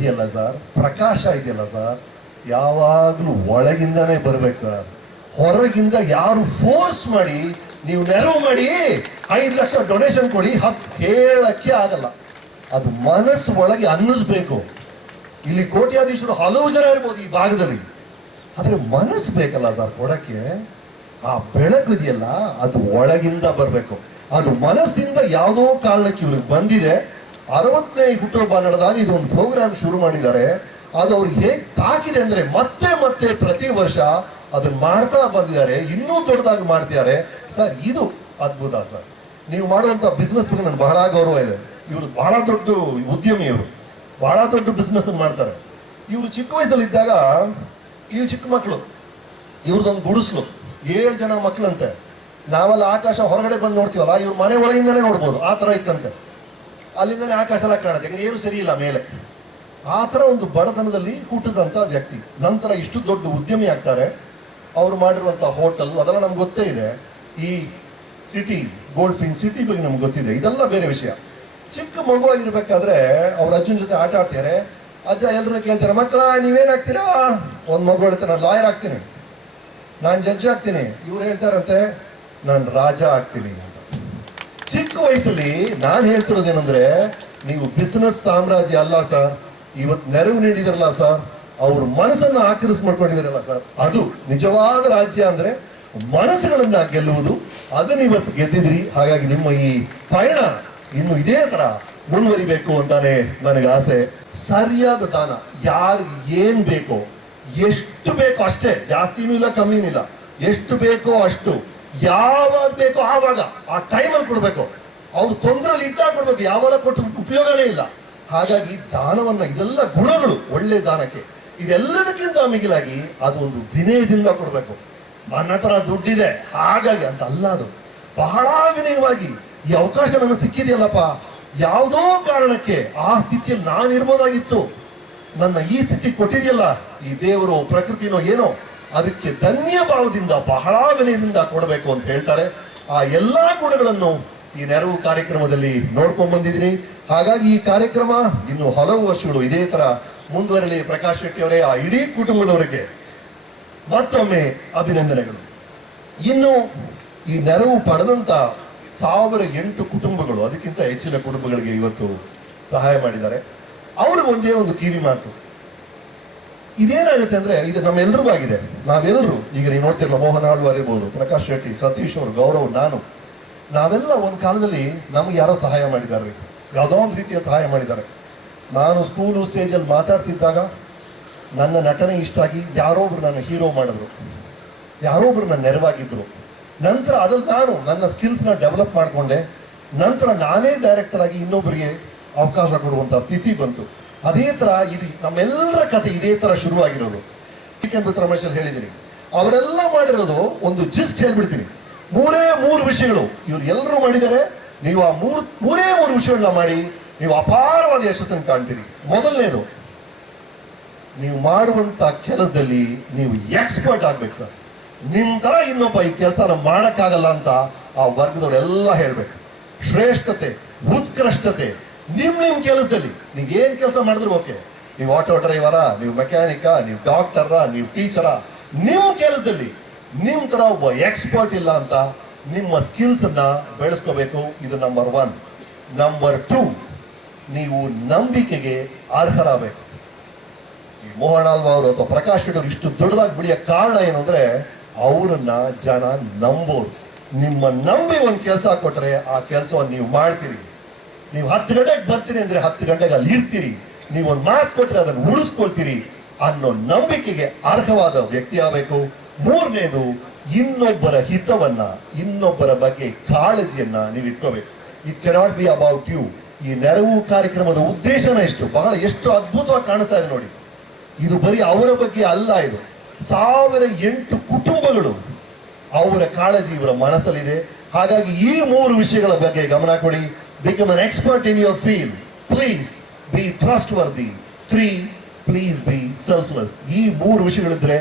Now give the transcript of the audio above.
ಇದೆಯಲ್ಲ ಸರ್? ಪ್ರಕಾಶ ಇದೆಯಲ್ಲ ಸರ್? ಯಾವಾಗಲೂ ಒಳಗಿಂದನೇ ಬರ್ಬೇಕು ಸರ್. ಹೊರಗಿಂದ ಯಾರು ಫೋರ್ಸ್ ಮಾಡಿ, ನೀವು ನೆರವು ಮಾಡಿ, ಐದು ಲಕ್ಷ ಡೊನೇಷನ್ ಕೊಡಿ ಹಕ್ ಹೇಳಕ್ಕೆ ಆಗಲ್ಲ. ಅದು ಮನಸ್ಸು ಒಳಗೆ ಅನ್ನಿಸ್ಬೇಕು. ಇಲ್ಲಿ ಕೋಟ್ಯಾಧೀಶರು ಹಲವು ಜನ ಇರ್ಬೋದು ಈ ಭಾಗದಲ್ಲಿ. ಆದ್ರೆ ಮನಸ್ಸು ಬೇಕಲ್ಲ ಸರ್ ಕೊಡಕ್ಕೆ? ಆ ಬೆಳಕು ಇದೆಯಲ್ಲ, ಅದು ಒಳಗಿಂದ ಬರಬೇಕು. ಅದು ಮನಸ್ಸಿಂದ ಯಾವುದೋ ಕಾರಣಕ್ಕೆ ಇವ್ರಿಗೆ ಬಂದಿದೆ. ಅರವತ್ತನೇ ಹುಟ್ಟುಹಬ್ಬ ನಡೆದಾಗ ಇದೊಂದು ಪ್ರೋಗ್ರಾಮ್ ಶುರು ಮಾಡಿದ್ದಾರೆ. ಅದು ಅವ್ರಿಗೆ ಹೇಗೆ ತಾಕಿದೆ ಅಂದ್ರೆ ಮತ್ತೆ ಮತ್ತೆ ಪ್ರತಿ ವರ್ಷ ಅದನ್ನ ಮಾಡ್ತಾ ಬಂದಿದ್ದಾರೆ. ಇನ್ನೂ ದೊಡ್ಡದಾಗಿ ಮಾಡ್ತಿದ್ದಾರೆ. ಸರ್, ಇದು ಅದ್ಭುತ ಸರ್. ನೀವು ಮಾಡುವಂಥ ಬಿಸ್ನೆಸ್ ಬಗ್ಗೆ ನನಗೆ ಬಹಳ ಗೌರವ ಇದೆ. ಇವರು ಬಹಳ ದೊಡ್ಡ ಉದ್ಯಮಿ ಇವರು. ಬಹಳ ದೊಡ್ಡ ಬಿಸ್ನೆಸ್ ಮಾಡ್ತಾರೆ. ಇವರು ಚಿಕ್ಕ ವಯಸ್ಸಲ್ಲಿ ಇದ್ದಾಗ ಇವ್ರು ಚಿಕ್ಕ ಮಕ್ಕಳು ಇವ್ರದೊಂದು ಗುಡಿಸ್ಲು. ಏಳು ಜನ ಮಕ್ಕಳಂತೆ ನಾವೆಲ್ಲ ಆಕಾಶ ಹೊರಗಡೆ ಬಂದು ನೋಡ್ತೀವಲ್ಲ, ಇವ್ರ ಮನೆ ಒಳಗಿಂದನೇ ನೋಡ್ಬೋದು. ಆ ಥರ ಇತ್ತಂತೆ. ಅಲ್ಲಿಂದನೇ ಆಕಾಶ ಕಾಣುತ್ತೆ. ಯಾಕಂದ್ರೆ ಏನು ಸರಿ ಇಲ್ಲ ಮೇಲೆ. ಆ ಥರ ಒಂದು ಬಡತನದಲ್ಲಿ ಹುಟ್ಟಿದಂಥ ವ್ಯಕ್ತಿ. ನಂತರ ಇಷ್ಟು ದೊಡ್ಡ ಉದ್ಯಮಿ ಆಗ್ತಾರೆ. ಅವರು ಮಾಡಿರುವಂಥ ಹೋಟೆಲ್, ಅದೆಲ್ಲ ನಮ್ಗೆ ಗೊತ್ತೇ ಇದೆ. ಈ ಸಿಟಿ ಗೋಲ್ಡ್ ಫಿನ್ ಸಿಟಿ ಬಗ್ಗೆ ನಮ್ಗೆ ಗೊತ್ತಿದೆ. ಇದೆಲ್ಲ ಬೇರೆ ವಿಷಯ. ಚಿಕ್ಕ ಮಗು ಆಗಿರ್ಬೇಕಾದ್ರೆ ಅವ್ರ ಅಜ್ಜನ ಜೊತೆ ಆಟ ಆಡ್ತಾರೆ. ಅಜ್ಜ ಎಲ್ಲರೂ ಕೇಳ್ತಾರೆ, ಮಕ್ಕಳ ನೀವೇನಾಗ್ತೀರಾ ಒಂದು ಮಗು ಹೇಳ್ತಾರೆ ನಾನು ಲಾಯರ್ ಆಗ್ತೀನಿ. ನಾನು ಜಡ್ಜ್ ಆಗ್ತೀನಿ. ಇವ್ರು ಹೇಳ್ತಾರಂತೆ, ನಾನು ರಾಜ ಆಗ್ತೀನಿ. ಚಿಕ್ಕ ವಯಸ್ಸಲ್ಲಿ ನಾನು ಹೇಳ್ತಿರೋದೇನಂದ್ರೆ, ನೀವು ಬಿಸ್ನೆಸ್ ಸಾಮ್ರಾಜ್ಯ ಅಲ್ಲ ಸರ್ ಇವತ್ತು ನೆರವು ನೀಡಿದಿರಲ್ಲ ಸರ್, ಅವ್ರ ಮನಸ್ಸನ್ನ ಆಕ್ರಸ್ ಮಾಡ್ಕೊಂಡಿದಾರಲ್ಲ ಸರ್. ಅದು ನಿಜವಾದ ರಾಜ್ಯ ಅಂದ್ರೆ ಮನಸ್ಸುಗಳಿಂದ ಗೆಲ್ಲುವುದು, ಅದನ್ನ ಇವತ್ತು ಗೆದ್ದಿದ್ರಿ. ಹಾಗಾಗಿ ನಿಮ್ಮ ಈ ಪಯಣ ಇನ್ನು ಇದೇ ತರ ಮುಂದುವರಿಬೇಕು ಅಂತಾನೆ ನನಗೆ ಆಸೆ. ಸರಿಯಾದ ದಾನ, ಯಾರಿಗೆ ಏನ್ ಬೇಕೋ, ಎಷ್ಟು ಬೇಕೋ ಅಷ್ಟೇ. ಜಾಸ್ತಿನೂ ಇಲ್ಲ, ಕಮ್ಮಿನೂ ಇಲ್ಲ. ಎಷ್ಟು ಬೇಕೋ ಅಷ್ಟು. ಯಾವಾಗ ಬೇಕೋ ಆವಾಗ ಆ ಟೈಮಲ್ಲಿ ಕೊಡಬೇಕು. ಅವ್ರು ತೊಂದರೆಯಲ್ಲಿ ಇಟ್ಟಾಗ ಕೊಡ್ಬೇಕು. ಯಾವಾಗ ಕೊಟ್ಟು ಉಪಯೋಗನೇ ಇಲ್ಲ. ಹಾಗಾಗಿ ದಾನವನ್ನ ಇದೆಲ್ಲ ಗುಣಗಳು, ಒಳ್ಳೆ ದಾನಕ್ಕೆ. ಇದೆಲ್ಲದಕ್ಕಿಂತ ಮಿಗಿಲಾಗಿ ಅದು ಒಂದು ವಿನಯದಿಂದ ಕೊಡಬೇಕು. ನನ್ನ ಹತ್ರ ದುಡ್ಡಿದೆ, ಹಾಗಾಗಿ ಅಂತ ಅಲ್ಲ ಅದು. ಬಹಳ ವಿನಯವಾಗಿ, ಈ ಅವಕಾಶ ನನಗೆ ಸಿಕ್ಕಿದೆಯಲ್ಲಪ್ಪ. ಯಾವುದೋ ಕಾರಣಕ್ಕೆ ಆ ಸ್ಥಿತಿಯಲ್ಲಿ ನಾನು ಇರ್ಬೋದಾಗಿತ್ತು ನನ್ನ ಈ ಸ್ಥಿತಿ ಕೊಟ್ಟಿದೆಯಲ್ಲ, ಈ ದೇವರು ಪ್ರಕೃತಿನೋ ಏನೋ ಅದಕ್ಕೆ ಧನ್ಯ ಭಾವದಿಂದ ಬಹಳ ವಿನಯದಿಂದ ಕೊಡಬೇಕು ಅಂತ ಹೇಳ್ತಾರೆ. ಆ ಎಲ್ಲಾ ಗುಣಗಳನ್ನು ಈ ನೆರವು ಕಾರ್ಯಕ್ರಮದಲ್ಲಿ ನೋಡ್ಕೊಂಡ್ ಬಂದಿದ್ದೀನಿ. ಹಾಗಾಗಿ ಈ ಕಾರ್ಯಕ್ರಮ ಇನ್ನು ಹಲವು ವರ್ಷಗಳು ಇದೇ ತರ ಮುಂದುವರಲಿ. ಪ್ರಕಾಶ್ ಶೆಟ್ಟಿ ಅವರೇ, ಆ ಇಡೀ ಕುಟುಂಬದವರಿಗೆ ಮತ್ತೊಮ್ಮೆ ಅಭಿನಂದನೆಗಳು. ಇನ್ನು ಈ ನೆರವು ಪಡೆದಂತ ಸಾವಿರ ಎಂಟು ಕುಟುಂಬಗಳು, ಅದಕ್ಕಿಂತ ಹೆಚ್ಚಿನ ಕುಟುಂಬಗಳಿಗೆ ಇವತ್ತು ಸಹಾಯ ಮಾಡಿದ್ದಾರೆ. ಅವ್ರಿಗೆ ಒಂದೇ ಒಂದು ಕಿವಿ ಮಾತು. ಇದೇನಾಗುತ್ತೆ ಅಂದ್ರೆ ಇದು ನಮ್ಮೆಲ್ರಿಗೂ ಆಗಿದೆ. ನಾವೆಲ್ಲರೂ, ಈಗ ನೀವು ನೋಡ್ತಿರಲ್ಲ ಮೋಹನ್ ಆಳ್ವಾರ್ ಇರ್ಬೋದು, ಪ್ರಕಾಶ್ ಶೆಟ್ಟಿ, ಸತೀಶ್ ಅವರು, ಗೌರವ್, ನಾನು. ನಾವೆಲ್ಲ ಒಂದು ಕಾಲದಲ್ಲಿ ನಮ್ಗೆ ಯಾರೋ ಸಹಾಯ ಮಾಡಿದ್ದಾರೆ. ಯಾವುದೋ ಒಂದು ರೀತಿಯ ಸಹಾಯ ಮಾಡಿದ್ದಾರೆ. ನಾನು ಸ್ಕೂಲು ಸ್ಟೇಜಲ್ಲಿ ಮಾತಾಡ್ತಿದ್ದಾಗ ನನ್ನ ನಟನೆ ಇಷ್ಟ ಆಗಿ ಯಾರೋ ಒಬ್ರು ನನ್ನ ಹೀರೋ ಮಾಡಿದ್ರು. ಯಾರೋ ಒಬ್ರು ನನ್ನ ನೆರವಾಗಿದ್ರು. ನಂತರ ಅದ್ರಲ್ಲಿ ನಾನು ನನ್ನ ಸ್ಕಿಲ್ಸ್ನ ಡೆವಲಪ್ ಮಾಡಿಕೊಂಡೆ. ನಂತರ ನಾನೇ ಡೈರೆಕ್ಟರ್ ಆಗಿ ಇನ್ನೊಬ್ಬರಿಗೆ ಅವಕಾಶ ಕೊಡುವಂತ ಸ್ಥಿತಿ ಬಂತು. ಅದೇ ತರ ಇದು ನಮ್ಮೆಲ್ಲರ ಕತೆ ಇದೇ ತರ ಶುರುವಾಗಿರೋದು. ಕೆಂಪು ಬಿತ್ ರಮೇಶ್ ಅಲ್ಲಿ ಹೇಳಿದ್ದೀನಿ. ಅವರೆಲ್ಲ ಮಾಡಿರೋದು ಒಂದು ಜಿಸ್ಟ್ ಹೇಳ್ಬಿಡ್ತೀನಿ. ಮೂರೇ ಮೂರು ವಿಷಯಗಳು ಇವ್ರು ಎಲ್ಲರೂ ಮಾಡಿದ್ದಾರೆ. ನೀವು ಆ ಮೂರು, ಮೂರೇ ಮೂರು ವಿಷಯಗಳನ್ನ ಮಾಡಿ ನೀವು ಅಪಾರವಾದ ಯಶಸ್ಸನ್ನು ಕಾಣ್ತೀರಿ. ಮೊದಲನೇದು, ನೀವು ಮಾಡುವಂತ ಕೆಲಸದಲ್ಲಿ ನೀವು ಎಕ್ಸ್ಪರ್ಟ್ ಆಗ್ಬೇಕು ಸರ್. ನಿಮ್ಮ ತರ ಇನ್ನೊಬ್ಬ ಈ ಕೆಲಸನ ಮಾಡೋಕ್ಕಾಗಲ್ಲ ಅಂತ ಆ ವರ್ಗದವರೆಲ್ಲ ಹೇಳ್ಬೇಕು. ಶ್ರೇಷ್ಠತೆ, ಉತ್ಕೃಷ್ಟತೆ ನಿಮ್ ನಿಮ್ ಕೆಲಸದಲ್ಲಿ. ನಿಮ್ಗೆ ಏನ್ ಕೆಲಸ ಮಾಡಿದ್ರು ಓಕೆ. ನೀವು ಆಟೋ ಡ್ರೈವರ, ನೀವು ಮೆಕ್ಯಾನಿಕ, ನೀವು ಡಾಕ್ಟರ, ನೀವು ಟೀಚರ. ನಿಮ್ ಕೆಲಸದಲ್ಲಿ ನಿಮ್ ತರ ಒಬ್ಬ ಎಕ್ಸ್ಪರ್ಟ್ ಇಲ್ಲ ಅಂತ ನಿಮ್ಮ ಸ್ಕಿಲ್ಸ್ ಅನ್ನ ಬೆಳೆಸ್ಕೋಬೇಕು. ಇದು ನಂಬರ್ ಒನ್ ನಂಬರ್ ಟೂ ನೀವು ನಂಬಿಕೆಗೆ ಅರ್ಹರಾಗಬೇಕು. ಈ ಮೋಹನ್ ಆಲ್ವಾ ಅವರು ಅಥವಾ ಪ್ರಕಾಶ್ ಇಡೋರು ಇಷ್ಟು ದೊಡ್ಡದಾಗಿ ಬೆಳೆಯ ಕಾರಣ ಏನು ಅಂದ್ರೆ ಅವರನ್ನ ಜನ ನಂಬೋರು ನಿಮ್ಮ ನಂಬಿ ಒಂದು ಕೆಲಸ ಕೊಟ್ರೆ ಆ ಕೆಲಸವನ್ನು ನೀವು ಮಾಡ್ತೀರಿ. ನೀವು ಹತ್ತು ಗಂಟೆಗೆ ಬರ್ತೀನಿ ಅಂದ್ರೆ ಹತ್ತು ಗಂಟೆಗೆ ಅಲ್ಲಿ ಇರ್ತೀರಿ. ನೀವು ಒಂದು ಮಾತು ಕೊಟ್ಟರೆ ಅದನ್ನು ಉಳಿಸ್ಕೊಳ್ತೀರಿ ಅನ್ನೋ ನಂಬಿಕೆಗೆ ಅರ್ಹವಾದ ವ್ಯಕ್ತಿ ಆಗಬೇಕು. ಮೂರನೇದು, ಇನ್ನೊಬ್ಬರ ಹಿತವನ್ನ, ಇನ್ನೊಬ್ಬರ ಬಗ್ಗೆ ಕಾಳಜಿಯನ್ನ ನೀವು ಇಟ್ಕೋಬೇಕು. It cannot be about you ಈ ನೆರವು ಕಾರ್ಯಕ್ರಮದ ಉದ್ದೇಶನ ಎಷ್ಟು? ಬಹಳ ಎಷ್ಟು ಅದ್ಭುತವಾಗಿ ಕಾಣಿಸ್ತಾ ಇದೆ ನೋಡಿ. ಇದು ಬರೀ ಅವರ ಬಗ್ಗೆ ಅಲ್ಲ ಇದು. ಸಾವಿರ ಎಂಟು ಕುಟುಂಬಗಳು ಅವರ ಕಾಳಜಿ ಇವರ ಮನಸ್ಸಲ್ಲಿದೆ. ಹಾಗಾಗಿ ಈ ಮೂರು ವಿಷಯಗಳ ಬಗ್ಗೆ ಗಮನ ಕೊಡಿ. An expert in your field please be trustworthy three please be selfless ಈ ಮೂರು ವಿಷಯಗಳಿದ್ರೆ